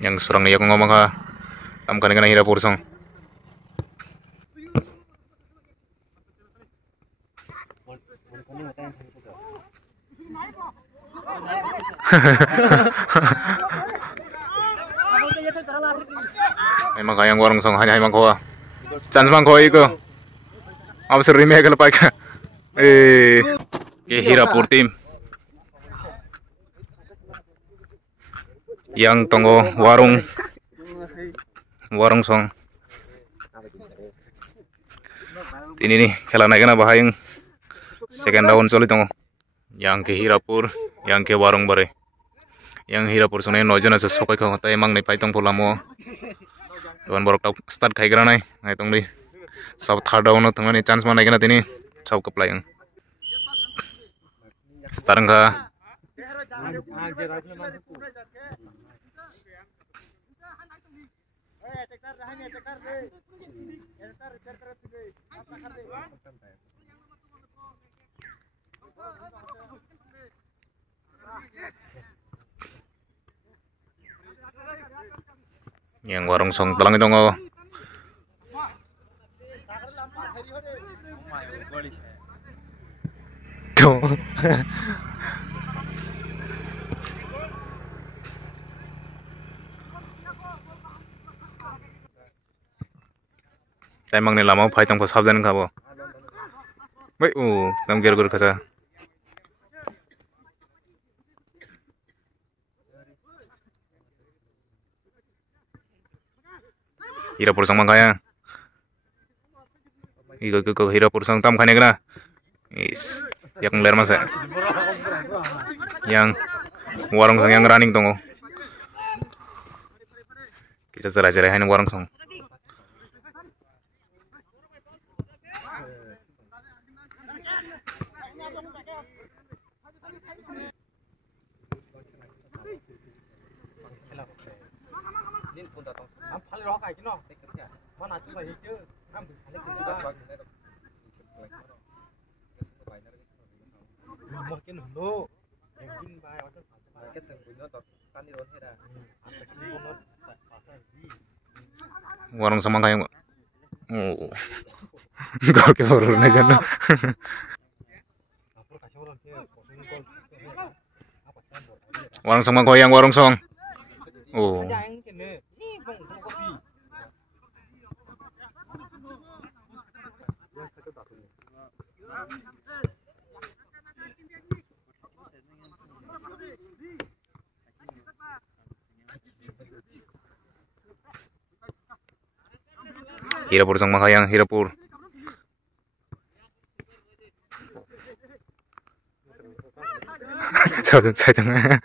yang surang ya ko ngomong ka tam kan kana hira pursong emang kayang warung song hanya emang koa chance mang koi ko अब से रिमेक ल पाएगा ये Hirapur team yang tunggu warung song ini nih खेला naik na bahayang second round soli tunggu yang ke Hirapur yang ke warung bare yang Hirapur sone nojon asa sokai kau tai emang nih paitong polamo tuan borok start kai granai nai tong di सब third down थंगani chance mana kena tini सब keplayang sekarang ka yang warung song telang itu ngo tuh emang nih lama fight tong sabdan ka bo baik tam ger ger kasa Hirapur sang mangkaya Iko Hirapur sang tam khane kena is yang ler masa yang warung sang yang running tunggu kita cerai hain warung sang warung sama kayak gol ke baru nih jana warung sama goyang warung song Hirapur sang makayang Hirapur saya tengah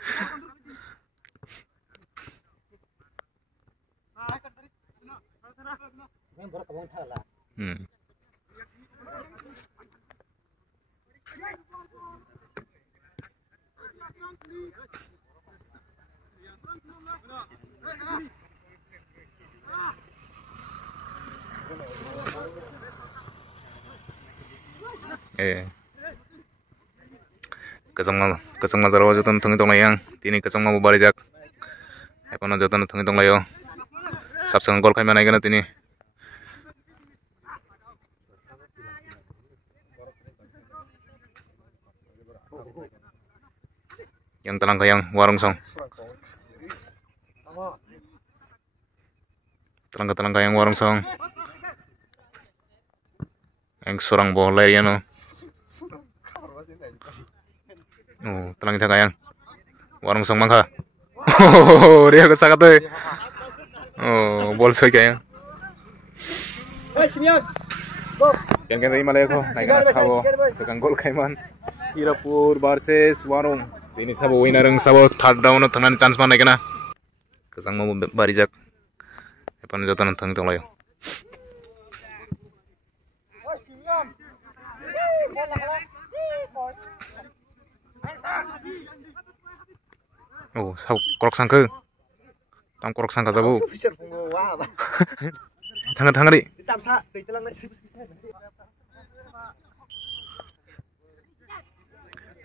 kesang mazaro jotan tong tong layang tini kesang mau barijak epono jotan tong tong layo sab sang gol khaimana gana tini yang telang kayang warung song telang kayang warung song yang surang bola ya no telang kita kayang warung song mangka dia kesakat tuh bol soy kayang yang kita imalaya ko naik sabo sekarang gol kaiman Hirapur versus warung ini sabo winner sabo third down tenan chance mana kena kesang mau barijak epan jotan tang tong layo sao korok sangke tam korok sangka sabu tangan di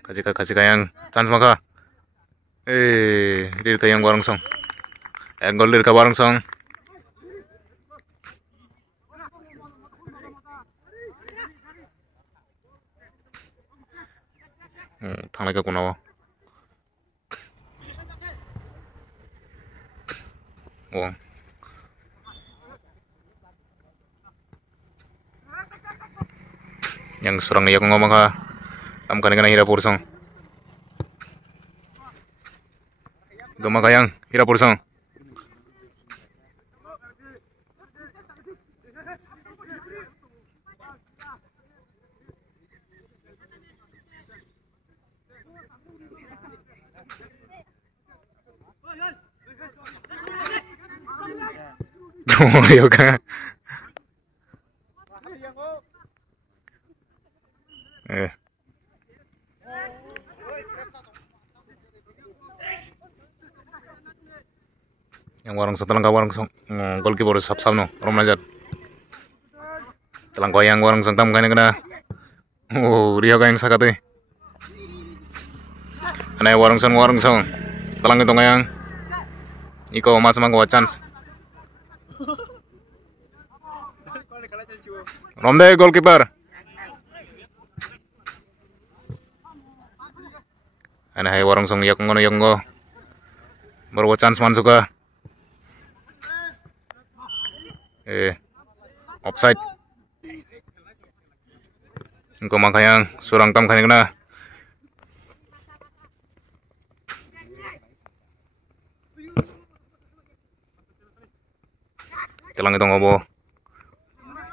kasih yang chance maka diri tayang warung song Goldir ka warung song. Thang ka kunawa. Oh. Yang surang iya ko ngomong ka. Tam kana hira pursong. Gama kayang hira pursong. Yoga. Yang warung setelah warung song goalkeeper sap no rom najat. Telang yang warung song tam kena. Oh, ria yang sakate. Anai warung song. Telang itu yang iko mas mang chance. Romde goalkeeper. Anai warung song yak ngono yonggo. Baru chance man suka. Offside. Engkau makanya surang tam kena. Telang itu ngobo.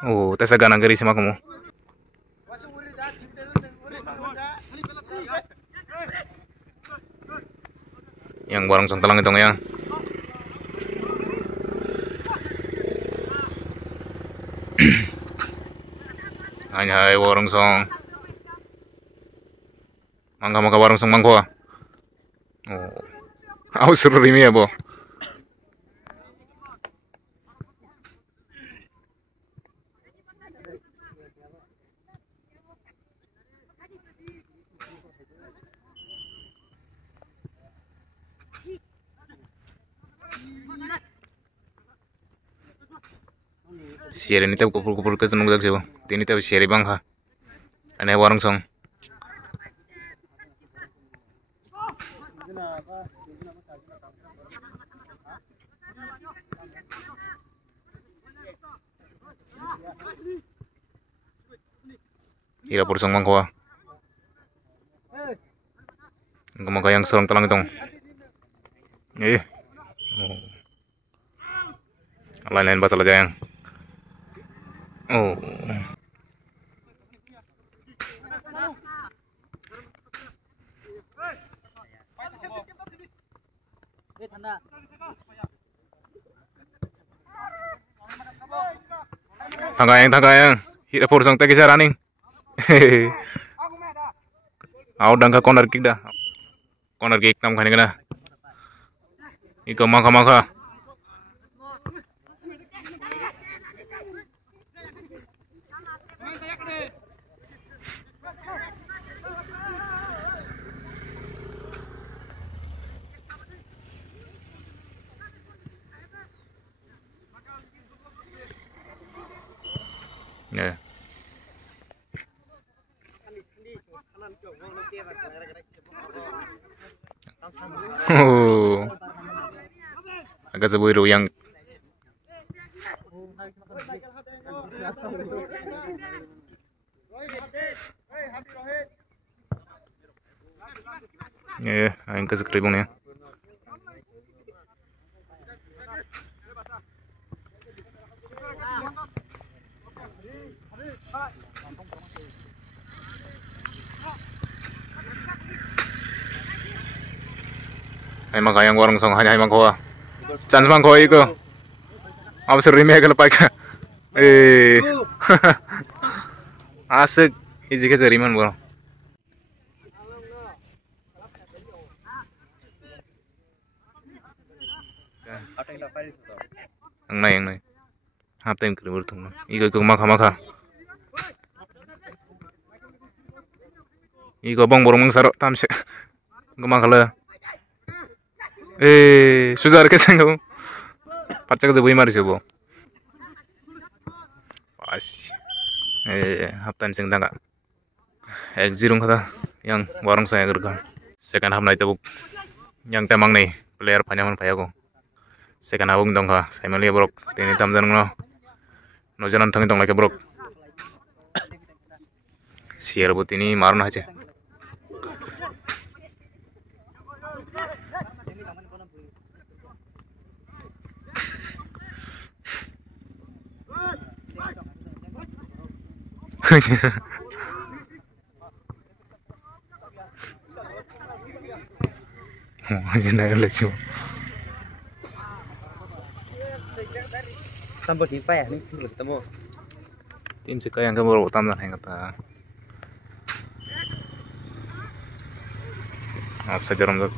Oh, tes agak nagari sama kamu. Yang barang song telang itu yang. Hanya warung song. Mangga warung song mangko. Oh. Aku suruh ini ya, Bo. Share ini tuh kupur ke senung dak sih, ini tuh share bang ha. Aneh warung song. Ira pur song mangko. Engkau yang sorong telang itong. Oh. Lain-lain bahasa aja yang. Oh. Tangga yang. Hira pur song tegi running. Out dangka corner kick dah. Corner kick tam kena. Iko maka. Yeah. Oh. Agak sebuiru yang yang ke skribung ya. Ay makayang warung song hanya mangko. Chance mangko iko. Apa sering kalau pakai? Asik isi ke seriman bro. Yang naik. Half time kira bertemu. Iko maka. Iko bang borong sarok tam se. Gema kala. Suzar ke sengau. Pacak ke bui mari coba. Pas. Half time sing tangga. 1-0 kata yang warung saya gerga. Second half night tabuk. Yang temang nih player panjangan payago. Second half dong ka. Saya melihat brok. Tini tam jangan no. No jalan tong lagi brok. Share buat ini marun aja. Jangan lucu. Tambah di pa ya nih ketemu. Tim sih yang kamu tam lah yang kata. Apa saja orang tuh.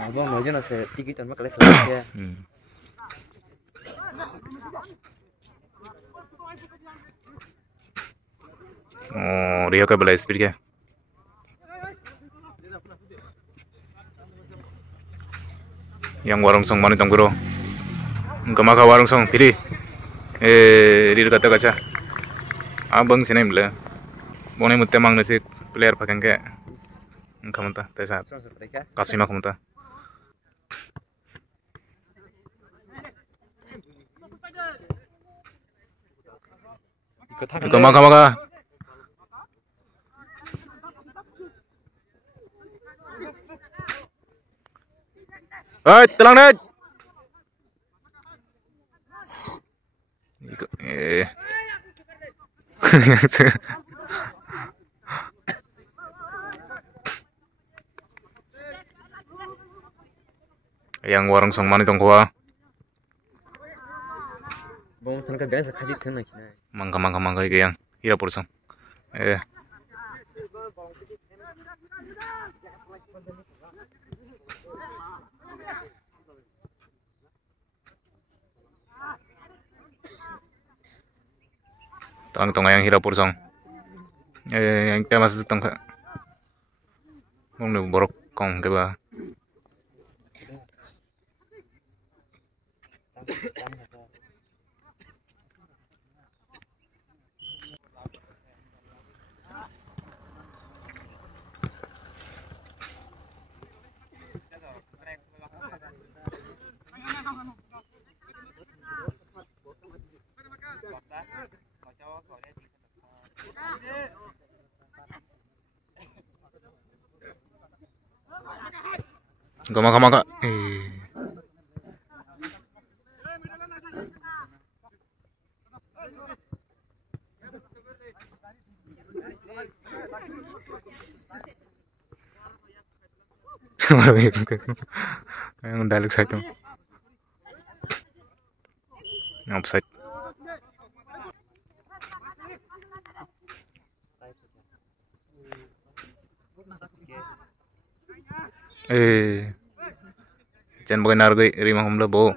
Abang mau aja nasi tinggi tanpa kelas ya. Oh, Rio ke belas speed ya. Yang warung song mana tong bro? Enggak maka warung song pilih. Di dekat kaca. Abang sini bela. Boleh mutte mang nasi player pakai ke. Enggak mentah, tesat. Kasih mak mentah. Enggak maka. Telang deh. Yang warung song mana tong kuah? Bang tanpa biasa kasih tenang sih. Mangga itu yang hira pursong. Tong yang hira pursong. Yang kita masih tong ka. Mong nih borok kong keba. Gak maka. Yang dialog saya itu. Offside. Jangan pakai nargai rimah humla bo.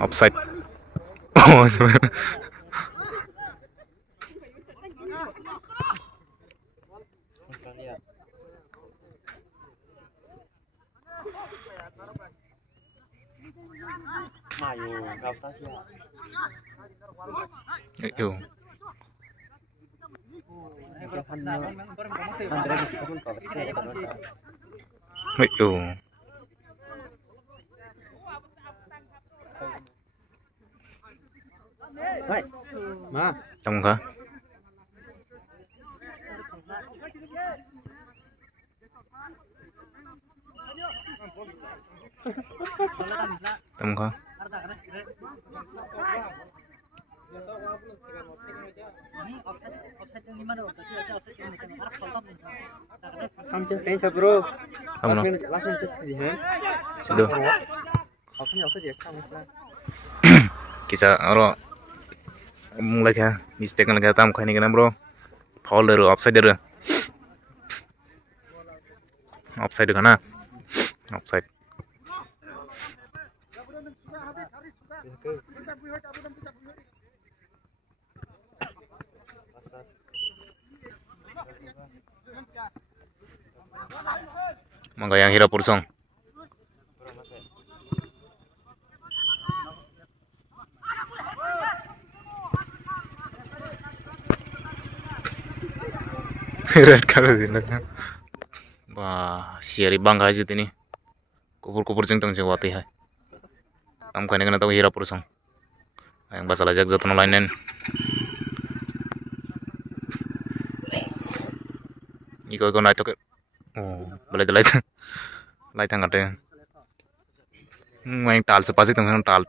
Offside. Oh, sebenarnya. Mayo, gak usah sih. Iyo. Iyo. Ma. Tong ka? Tong ka? Kamu just kayaknya bro. Kamu no? Langsung just kayaknya. Sudah. Apa dia kamu lah. Kisah orang mulai ya mistake lagi tam kau ini kena bro. Foul dulu, offside dulu. Offside kana? Offside. Mangga yang Hirapur song. Red color ini. Wah, siari bangga aja ini. Kubur-kubur jeng tong jawati hai. Tam kane kena tahu Hirapur song. Yang basal ajak jatuh lainen. Iko naik tuh. Oh, boleh lai thang ada. Main tal sepasi tong tal.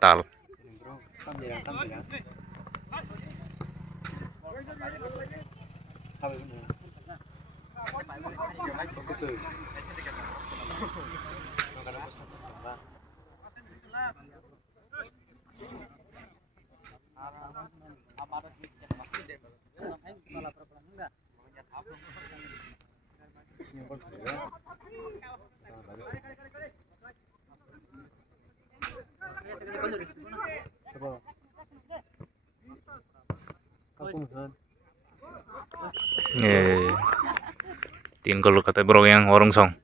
Tin gol kata bro yang warung song.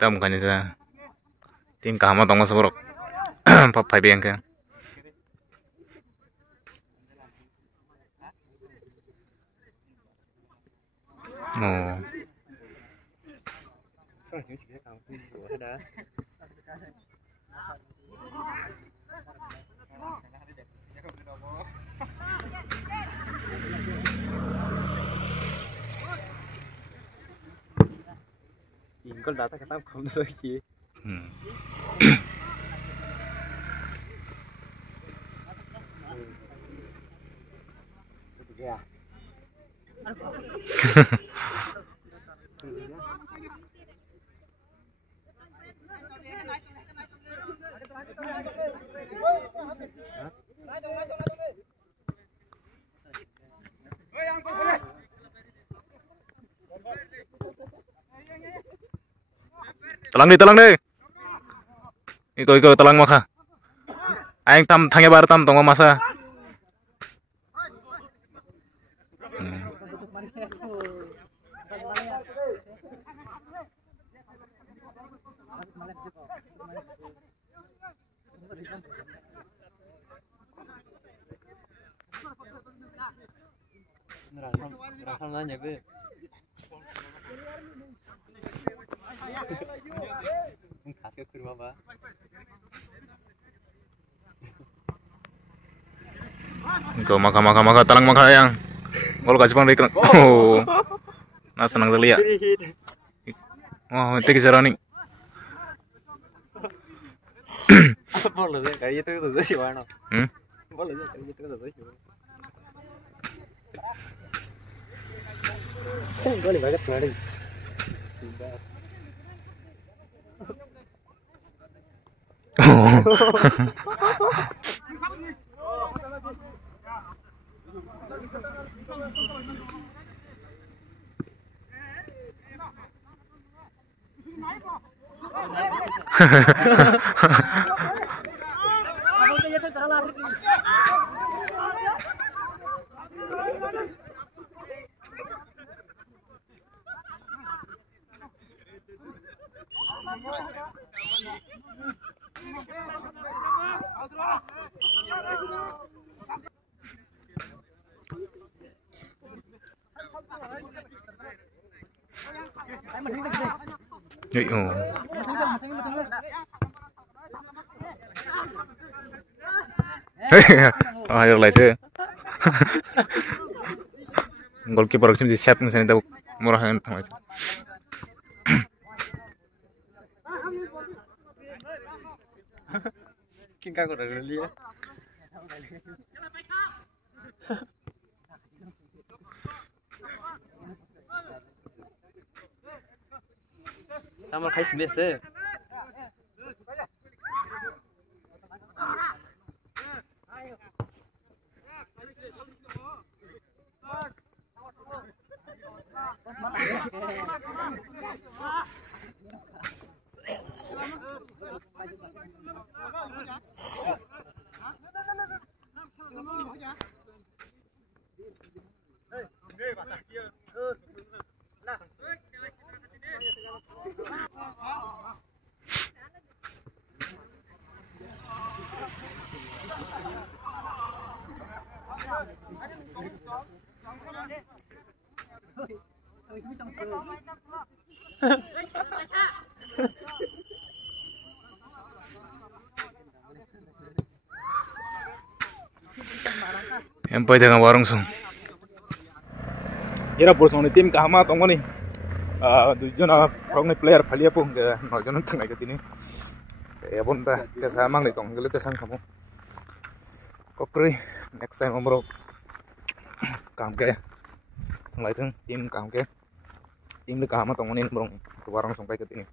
Tam kan aja. Tin kahama tong mas bro. Papai biang kan. Oh. Con đá ta cái tao không được gì. Telang deh. Iko telang maka. Aing tam tangnya bar tam tong masa. Rasam nanya be. Khas ke kurma ba. Iko maka telang maka yang. Gol kasih pang rekran. Oh. Nah senang terlihat. Wah, itu kisah nih. Boleh deh, kayak itu tuh sih warna. Boleh deh, kayak itu tuh sih. Gue nih banget kemarin. Akhir lah sih. Goalkeeper sih siap misalnya tahu murahan tahu. King kau udah lihat. Kamu kasih biasa. Empai dengan warung song. Ira porson tim kahama tongo ni. Dujuna prong ni player phalia pung ke nojana tangai ke tini. Ya bon ta ke samang ni tong gele te sang kamu. Kokri next time omro kam ke. Tangai tung tim kam ke. Tim ni kahama tongo ni brong warung song pai ke tini.